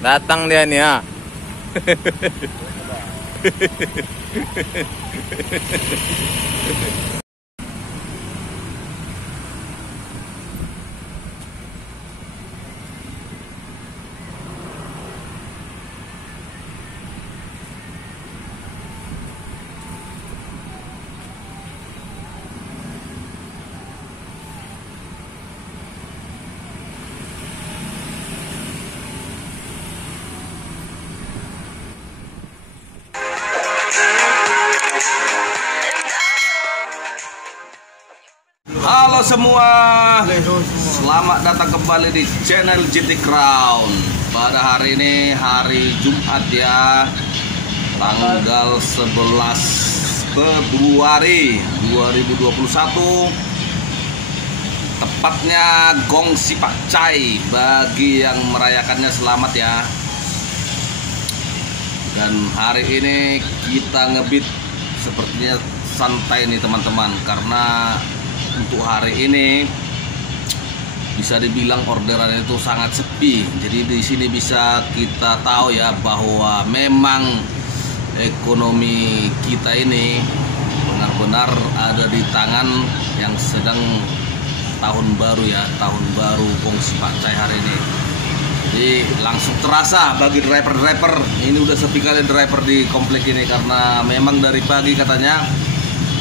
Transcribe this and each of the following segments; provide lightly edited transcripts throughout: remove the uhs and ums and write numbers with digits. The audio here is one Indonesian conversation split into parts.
Datang dia nih ya. Halo semua, selamat datang kembali di channel GT Crown. Pada hari ini hari Jumat ya, tanggal 11 Februari 2021. Tepatnya Gong Sipak Cai. Bagi yang merayakannya selamat ya. Dan hari ini kita ngebit sepertinya santai nih teman-teman, karena untuk hari ini bisa dibilang orderan itu sangat sepi. Jadi di sini bisa kita tahu ya bahwa memang ekonomi kita ini benar-benar ada di tangan yang sedang tahun baru ya, tahun baru Gong Sipak Cai hari ini. Jadi langsung terasa bagi driver-driver. Ini udah sepi kali driver di komplek ini, karena memang dari pagi katanya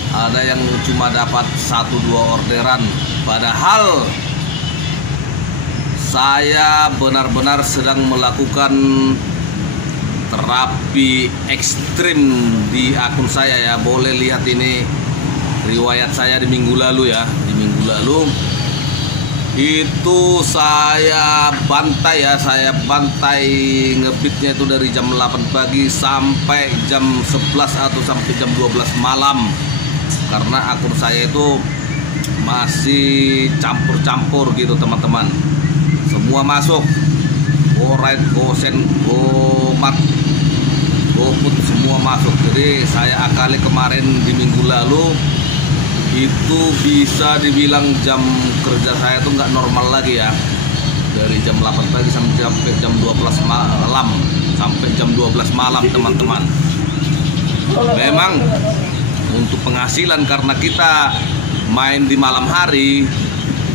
ada yang cuma dapat 1-2 orderan. Padahal saya benar-benar sedang melakukan terapi ekstrim di akun saya ya. Boleh lihat ini riwayat saya di minggu lalu ya. Di minggu lalu itu saya bantai ya, saya bantai ngebitnya itu dari jam 8 pagi sampai jam 11 atau sampai jam 12 malam. Karena akun saya itu masih campur-campur gitu teman-teman. Semua masuk, GoRide, GoSend, GoMart, GoFood semua masuk. Jadi saya akali kemarin di minggu lalu itu bisa dibilang jam kerja saya itu nggak normal lagi ya. Dari jam 8 pagi sampai jam 12 malam, sampai jam 12 malam teman-teman. Memang untuk penghasilan, karena kita main di malam hari,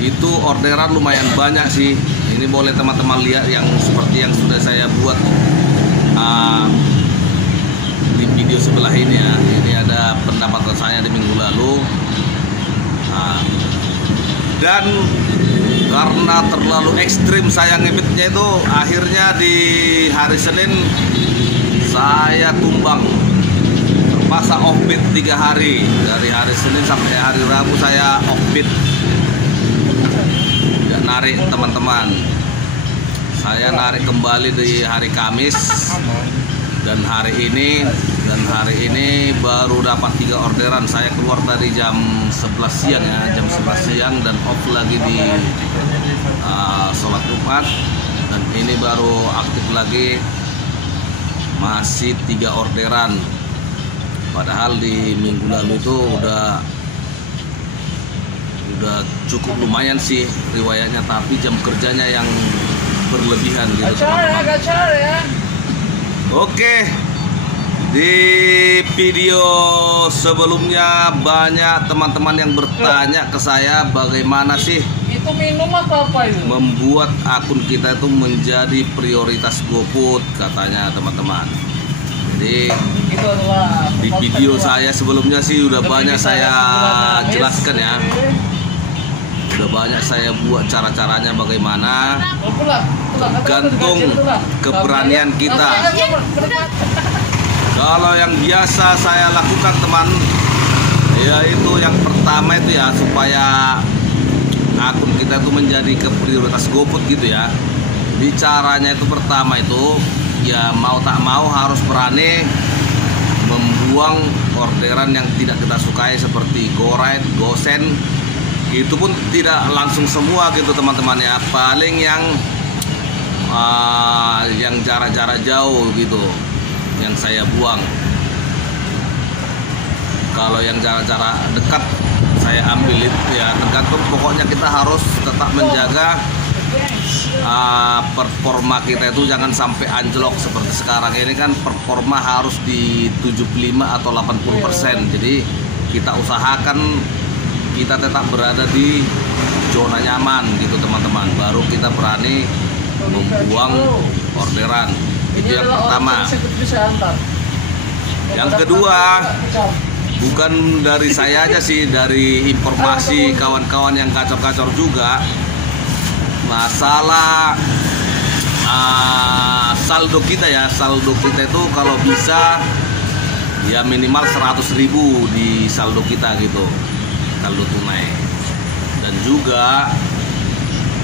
itu orderan lumayan banyak sih. Ini boleh teman-teman lihat yang seperti yang sudah saya buat di video sebelah ini ya. Ini ada pendapatan saya di minggu lalu. Dan karena terlalu ekstrim saya ngebitnya itu, akhirnya di hari Senin saya tumbang, masa offbeat 3 hari. Dari hari Senin sampai hari Rabu saya offbeat, nggak narik teman-teman. Saya narik kembali di hari Kamis dan hari ini baru dapat 3 orderan. Saya keluar dari jam 11 siang ya, jam 11 siang dan off lagi di sholat Jumat, dan ini baru aktif lagi, masih 3 orderan. Padahal di minggu lalu itu udah cukup lumayan sih riwayatnya, tapi jam kerjanya yang berlebihan gitu teman-teman. Oke, di video sebelumnya banyak teman-teman yang bertanya ke saya bagaimana sih itu minum atau apa itu? Membuat akun kita itu menjadi prioritas GoFood katanya teman-teman. Jadi di video saya sebelumnya sih udah banyak saya jelaskan ya, udah banyak saya buat cara-caranya bagaimana, tergantung keberanian kita. Kalau yang biasa saya lakukan teman, yaitu yang pertama itu ya, supaya akun kita itu menjadi prioritas GoFood gitu ya. Bicaranya itu pertama itu ya, mau tak mau harus berani membuang orderan yang tidak kita sukai seperti GoRide, GoSend. Itu pun tidak langsung semua gitu teman-teman ya, paling yang jarak-jarak jauh gitu yang saya buang. Kalau yang jarak-jarak dekat saya ambil itu ya, tergantung. Pokoknya kita harus tetap menjaga performa kita itu jangan sampai anjlok seperti sekarang ini kan. Performa harus di 75 atau 80%. Jadi kita usahakan kita tetap berada di zona nyaman gitu teman-teman, baru kita berani membuang orderan. Itu yang pertama. Yang kedua, bukan dari saya aja sih, dari informasi kawan-kawan yang kacor-kacor juga, masalah saldo kita ya. Saldo kita itu kalau bisa ya minimal 100.000 di saldo kita gitu, saldo tunai. Dan juga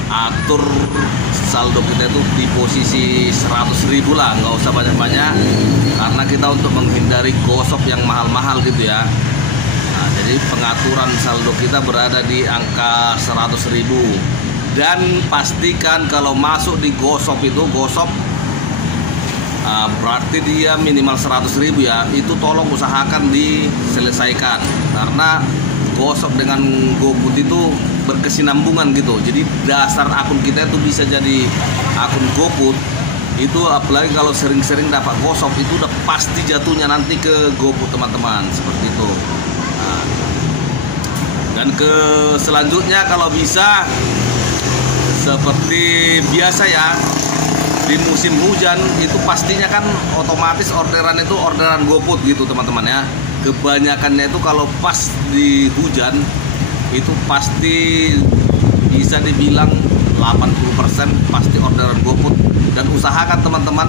atur saldo kita itu di posisi 100.000 lah, nggak usah banyak-banyak, karena kita untuk menghindari gosok yang mahal-mahal gitu ya. Nah, jadi pengaturan saldo kita berada di angka 100.000. Dan pastikan kalau masuk di gosok itu, berarti dia minimal 100.000 ya. Itu tolong usahakan diselesaikan, karena gosok dengan GoFood itu berkesinambungan gitu. Jadi dasar akun kita itu bisa jadi akun GoFood itu, apalagi kalau sering-sering dapat gosok itu udah pasti jatuhnya nanti ke GoFood teman-teman, seperti itu. Nah, dan selanjutnya kalau bisa seperti biasa ya, di musim hujan itu pastinya kan otomatis orderan itu orderan GoFood gitu teman-teman ya. Kebanyakannya itu kalau pas di hujan itu pasti bisa dibilang 80% pasti orderan GoFood. Dan usahakan teman-teman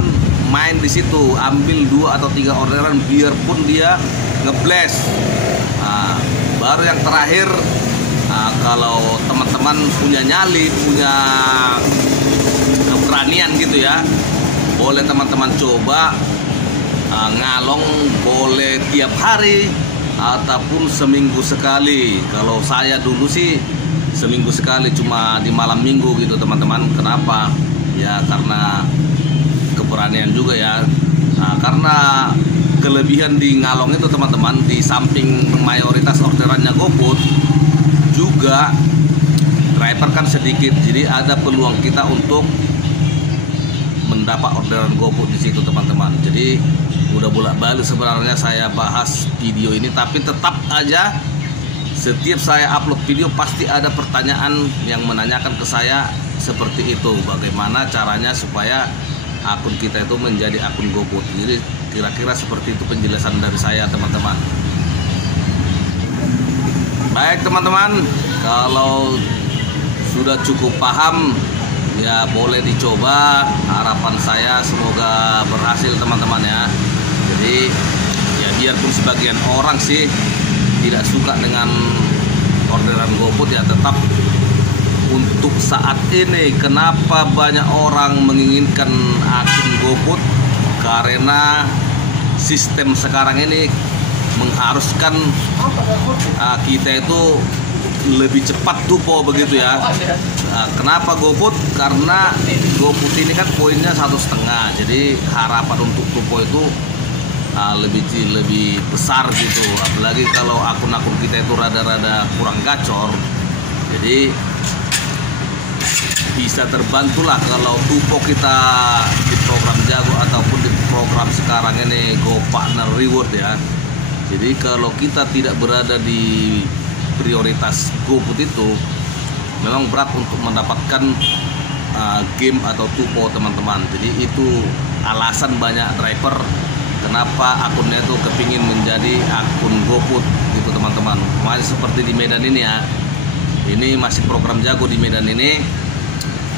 main di situ, ambil 2 atau 3 orderan biarpun dia ngeblast. Nah, baru yang terakhir, kalau teman-teman punya nyali, punya keberanian gitu ya, boleh teman-teman coba ngalong, boleh tiap hari ataupun seminggu sekali. Kalau saya dulu sih seminggu sekali, cuma di malam minggu gitu teman-teman. Kenapa? Ya karena keberanian juga ya. Nah, karena kelebihan di ngalong itu teman-teman, di samping mayoritas orderannya GoFood, juga driver kan sedikit, jadi ada peluang kita untuk mendapat orderan GoFood di situ teman-teman. Jadi udah bolak-balik sebenarnya saya bahas video ini, tapi tetap aja setiap saya upload video pasti ada pertanyaan yang menanyakan ke saya seperti itu, bagaimana caranya supaya akun kita itu menjadi akun GoFood. Jadi kira-kira seperti itu penjelasan dari saya teman-teman. Baik teman-teman, kalau sudah cukup paham ya boleh dicoba. Harapan saya semoga berhasil teman-teman ya. Jadi ya biarpun sebagian orang sih tidak suka dengan orderan GoFood ya, tetap untuk saat ini kenapa banyak orang menginginkan akun GoFood, karena sistem sekarang ini mengharuskan kita itu lebih cepat tupo begitu ya. Kenapa GoFood? Karena GoFood ini kan poinnya 1,5, jadi harapan untuk tupo itu lebih besar gitu. Apalagi kalau akun-akun kita itu rada-rada kurang gacor, jadi bisa terbantulah kalau tupo kita di program Jago ataupun di program sekarang ini Go Partner Reward ya. Jadi kalau kita tidak berada di prioritas GoFood itu memang berat untuk mendapatkan game atau tupo teman-teman. Jadi itu alasan banyak driver kenapa akunnya itu kepingin menjadi akun GoFood gitu teman-teman. Masih seperti di Medan ini ya, ini masih program Jago di Medan ini,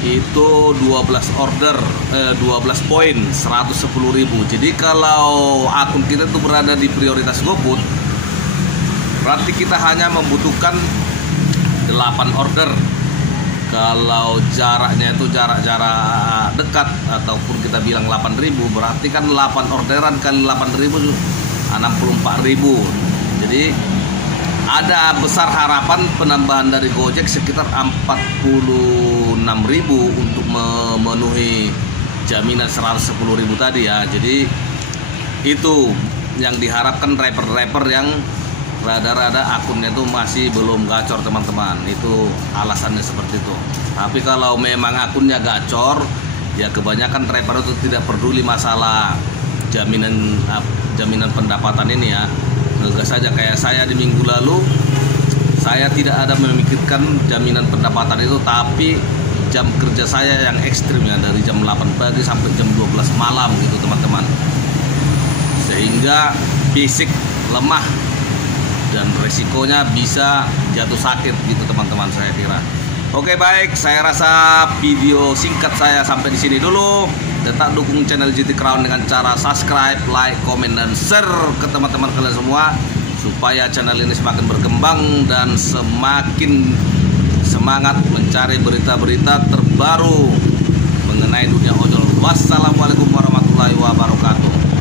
itu 12 order 12 poin 110.000. Jadi kalau akun kita itu berada di prioritas GoFood, berarti kita hanya membutuhkan 8 order. Kalau jaraknya itu jarak dekat ataupun kita bilang 8.000, berarti kan 8 orderan kali 8.000 64.000. Jadi ada besar harapan penambahan dari Gojek sekitar 46.000 untuk memenuhi jaminan 110.000 tadi ya. Jadi itu yang diharapkan driver-driver yang rada-rada akunnya itu masih belum gacor teman-teman. Itu alasannya seperti itu. Tapi kalau memang akunnya gacor, ya kebanyakan trader itu tidak peduli masalah jaminan pendapatan ini ya. Ngegas saja. Kayak saya di minggu lalu, saya tidak ada memikirkan jaminan pendapatan itu, tapi jam kerja saya yang ekstrim ya, dari jam 8 pagi sampai jam 12 malam gitu teman-teman, sehingga fisik lemah dan resikonya bisa jatuh sakit gitu teman-teman, saya kira. Oke, baik, saya rasa video singkat saya sampai di sini dulu. Tetap dukung channel GT Crown dengan cara subscribe, like, komen, dan share ke teman-teman kalian semua, supaya channel ini semakin berkembang dan semakin semangat mencari berita-berita terbaru mengenai dunia ojol. Wassalamualaikum warahmatullahi wabarakatuh.